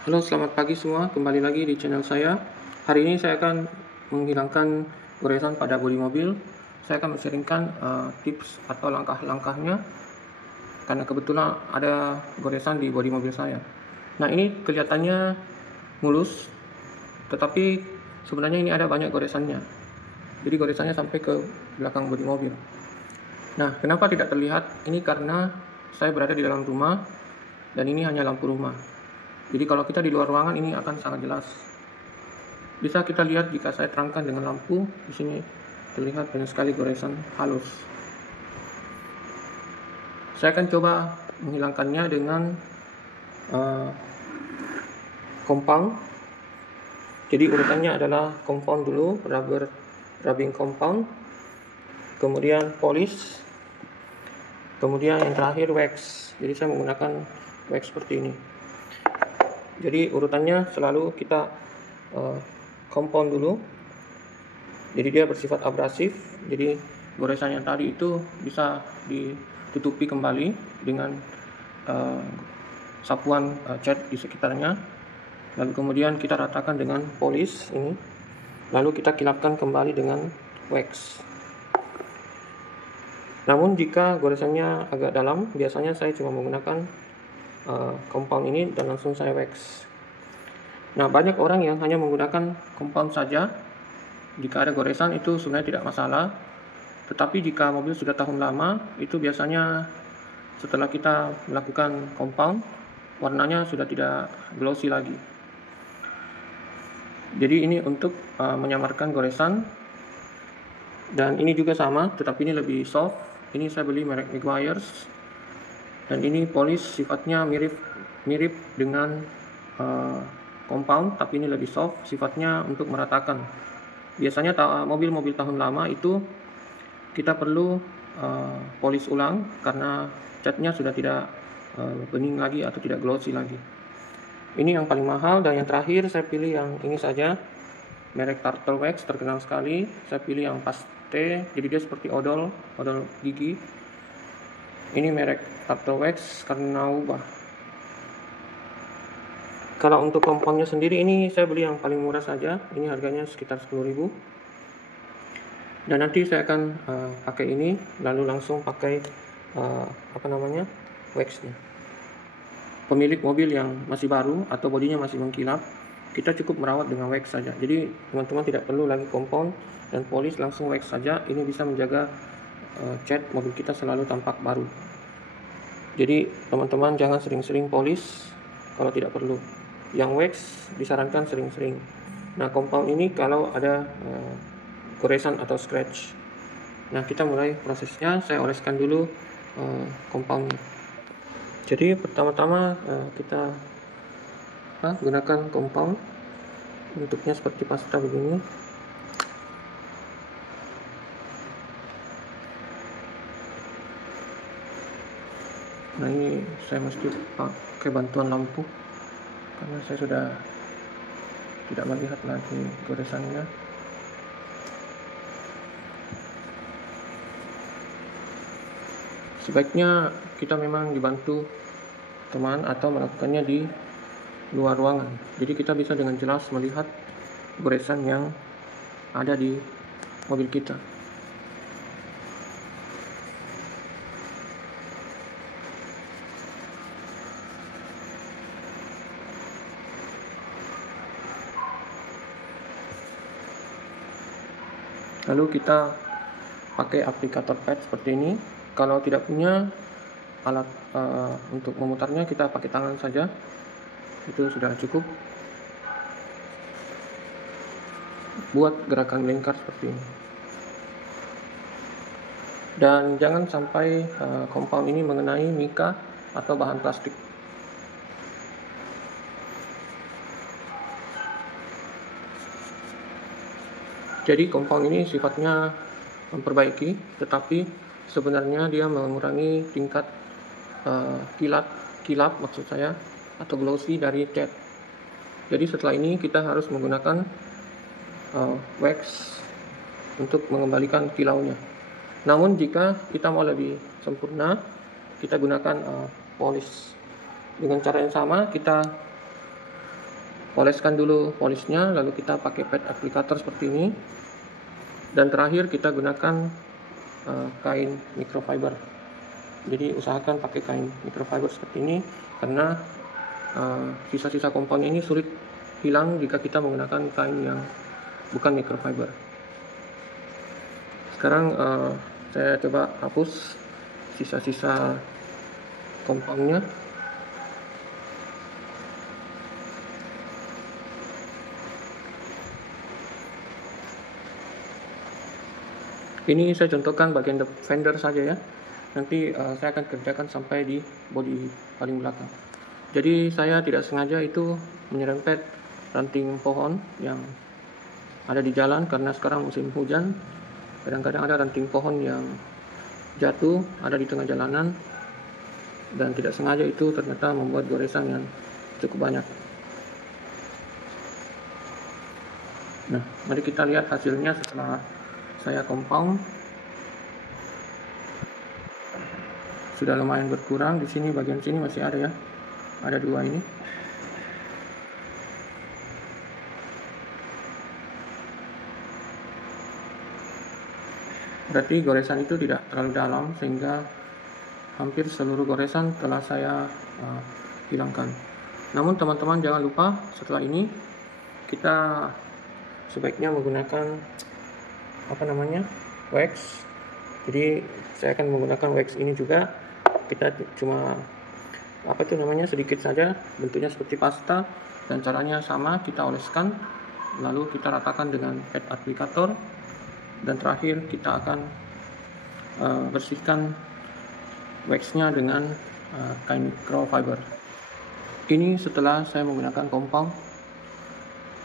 Halo, selamat pagi semua. Kembali lagi di channel saya. Hari ini saya akan menghilangkan goresan pada bodi mobil. Saya akan men-sharingkan tips atau langkah-langkahnya karena kebetulan ada goresan di bodi mobil saya. Nah, ini kelihatannya mulus, tetapi sebenarnya ini ada banyak goresannya. Jadi goresannya sampai ke belakang bodi mobil. Nah, kenapa tidak terlihat? Ini karena saya berada di dalam rumah dan ini hanya lampu rumah. Jadi kalau kita di luar ruangan ini akan sangat jelas. Bisa kita lihat jika saya terangkan dengan lampu, di sini terlihat banyak sekali goresan halus. Saya akan coba menghilangkannya dengan compound. Jadi urutannya adalah compound dulu, rubbing compound, kemudian polish, kemudian yang terakhir wax. Jadi saya menggunakan wax seperti ini. Jadi urutannya selalu kita compound dulu. Jadi dia bersifat abrasif. Jadi goresan yang tadi itu bisa ditutupi kembali dengan sapuan cat di sekitarnya. Lalu kemudian kita ratakan dengan polish ini. Lalu kita kilapkan kembali dengan wax. Namun jika goresannya agak dalam, biasanya saya cuma menggunakan compound ini dan langsung saya wax. Nah, banyak orang yang hanya menggunakan compound saja. Jika ada goresan itu sebenarnya tidak masalah. Tetapi jika mobil sudah tahun lama, itu biasanya setelah kita melakukan compound, warnanya sudah tidak glossy lagi. Jadi ini untuk menyamarkan goresan. Dan ini juga sama, tetapi ini lebih soft. Ini saya beli merek Meguiar's. Dan ini polish sifatnya mirip dengan compound, tapi ini lebih soft, sifatnya untuk meratakan. Biasanya mobil-mobil tahun lama itu kita perlu polish ulang karena catnya sudah tidak bening lagi atau tidak glossy lagi. Ini yang paling mahal. Dan yang terakhir saya pilih yang ini saja, merek Turtle Wax, terkenal sekali. Saya pilih yang paste, jadi dia seperti odol gigi. Ini merek Turtle Wax karena ubah. Kalau untuk compoundnya sendiri ini saya beli yang paling murah saja. Ini harganya sekitar 10.000. Dan nanti saya akan pakai ini, lalu langsung pakai waxnya. Pemilik mobil yang masih baru atau bodinya masih mengkilap, kita cukup merawat dengan wax saja. Jadi teman-teman tidak perlu lagi compound dan polish, langsung wax saja. Ini bisa menjaga cat mobil kita selalu tampak baru. Jadi teman-teman jangan sering-sering polish kalau tidak perlu. Yang wax disarankan sering-sering. Nah, compound ini kalau ada goresan atau scratch. Nah, kita mulai prosesnya. Saya oleskan dulu compoundnya. Jadi pertama-tama kita gunakan compound. Bentuknya seperti pasta begini. Nah, ini saya mesti pakai bantuan lampu karena saya sudah tidak melihat lagi goresannya. Sebaiknya kita memang dibantu teman atau melakukannya di luar ruangan. Jadi kita bisa dengan jelas melihat goresan yang ada di mobil kita. Lalu kita pakai aplikator pad seperti ini. Kalau tidak punya alat untuk memutarnya, kita pakai tangan saja. Itu sudah cukup. Buat gerakan melingkar seperti ini. Dan jangan sampai compound ini mengenai mika atau bahan plastik. Jadi compound ini sifatnya memperbaiki, tetapi sebenarnya dia mengurangi tingkat kilap maksud saya, atau glossy dari cat. Jadi setelah ini kita harus menggunakan wax untuk mengembalikan kilaunya. Namun jika kita mau lebih sempurna, kita gunakan polish. Dengan cara yang sama kita oleskan dulu polisnya, lalu kita pakai pad aplikator seperti ini, dan terakhir kita gunakan kain microfiber. Jadi usahakan pakai kain microfiber seperti ini, karena sisa-sisa kompon ini sulit hilang jika kita menggunakan kain yang bukan microfiber. Sekarang saya coba hapus sisa-sisa komponnya. Ini saya contohkan bagian fender saja ya. Nanti saya akan kerjakan sampai di bodi paling belakang. Jadi saya tidak sengaja itu menyerempet ranting pohon yang ada di jalan, karena sekarang musim hujan. Kadang-kadang ada ranting pohon yang jatuh ada di tengah jalanan, dan tidak sengaja itu ternyata membuat goresan yang cukup banyak. Nah, mari kita lihat hasilnya setelah saya compound. Sudah lumayan berkurang. Di sini bagian sini masih ada ya, ada 2 ini. Berarti goresan itu tidak terlalu dalam, sehingga hampir seluruh goresan telah saya hilangkan. Namun teman-teman jangan lupa, setelah ini kita sebaiknya menggunakan wax. Jadi saya akan menggunakan wax ini juga. Kita cuma sedikit saja, bentuknya seperti pasta, dan caranya sama, kita oleskan, lalu kita ratakan dengan pad aplikator, dan terakhir kita akan bersihkan waxnya dengan kain microfiber. Ini setelah saya menggunakan compound,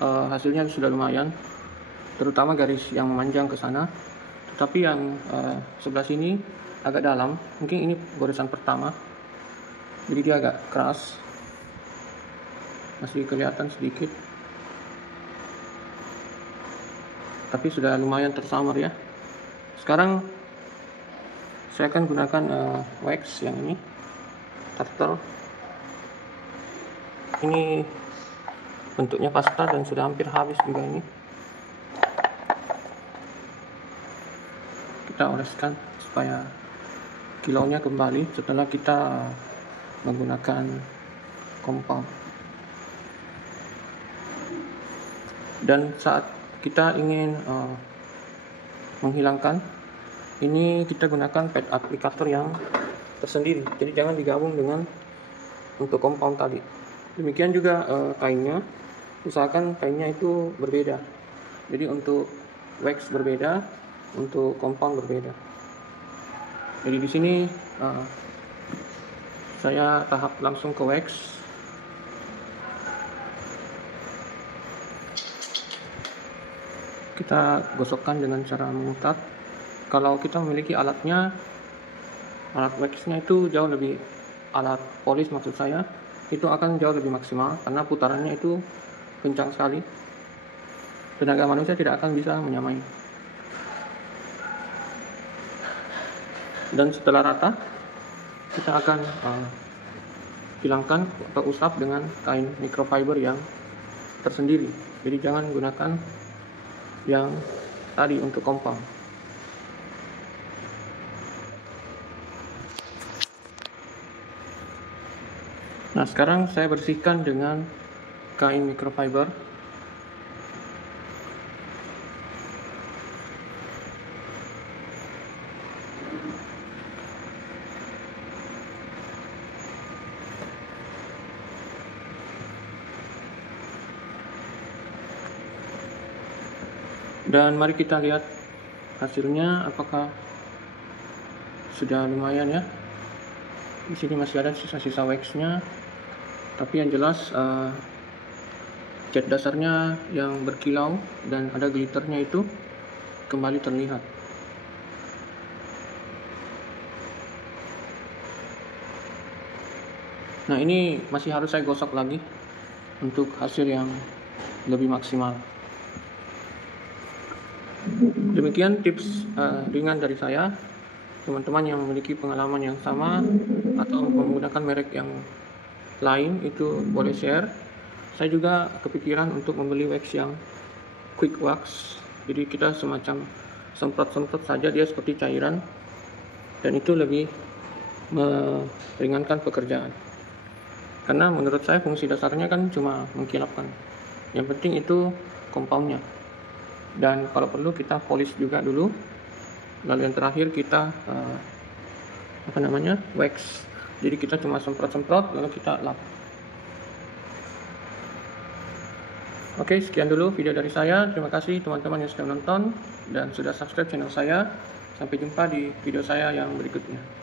hasilnya sudah lumayan, terutama garis yang memanjang ke sana. Tetapi yang sebelah sini agak dalam, mungkin ini goresan pertama, jadi dia agak keras, masih kelihatan sedikit, tapi sudah lumayan tersamar ya. Sekarang saya akan gunakan wax yang ini, tartar. Ini bentuknya pasta dan sudah hampir habis juga ini. Kita oleskan supaya kilaunya kembali setelah kita menggunakan compound. Dan saat kita ingin menghilangkan ini, kita gunakan pad aplikator yang tersendiri, jadi jangan digabung dengan untuk compound tadi. Demikian juga kainnya, usahakan kainnya itu berbeda. Jadi untuk wax berbeda, untuk compound berbeda. Jadi di sini saya tahap langsung ke wax. Kita gosokkan dengan cara memutar. Kalau kita memiliki alatnya, alat waxnya itu jauh lebih, alat polis maksud saya, itu akan jauh lebih maksimal karena putarannya itu kencang sekali. Tenaga manusia tidak akan bisa menyamai. Dan setelah rata, kita akan hilangkan atau usap dengan kain microfiber yang tersendiri. Jadi jangan gunakan yang tadi untuk compound. Nah, sekarang saya bersihkan dengan kain microfiber. Dan mari kita lihat hasilnya, apakah sudah lumayan ya. Di sini masih ada sisa-sisa waxnya, tapi yang jelas cat dasarnya yang berkilau dan ada glitternya itu kembali terlihat. Nah, ini masih harus saya gosok lagi untuk hasil yang lebih maksimal. Demikian tips ringan dari saya. Teman-teman yang memiliki pengalaman yang sama atau menggunakan merek yang lain itu boleh share. Saya juga kepikiran untuk membeli wax yang quick wax, jadi kita semacam semprot-semprot saja, dia seperti cairan, dan itu lebih meringankan pekerjaan. Karena menurut saya fungsi dasarnya kan cuma mengkilapkan, yang penting itu compoundnya, dan kalau perlu kita polish juga dulu, lalu yang terakhir kita wax. Jadi kita cuma semprot-semprot lalu kita lap. Oke, sekian dulu video dari saya. Terima kasih teman-teman yang sudah menonton dan sudah subscribe channel saya. Sampai jumpa di video saya yang berikutnya.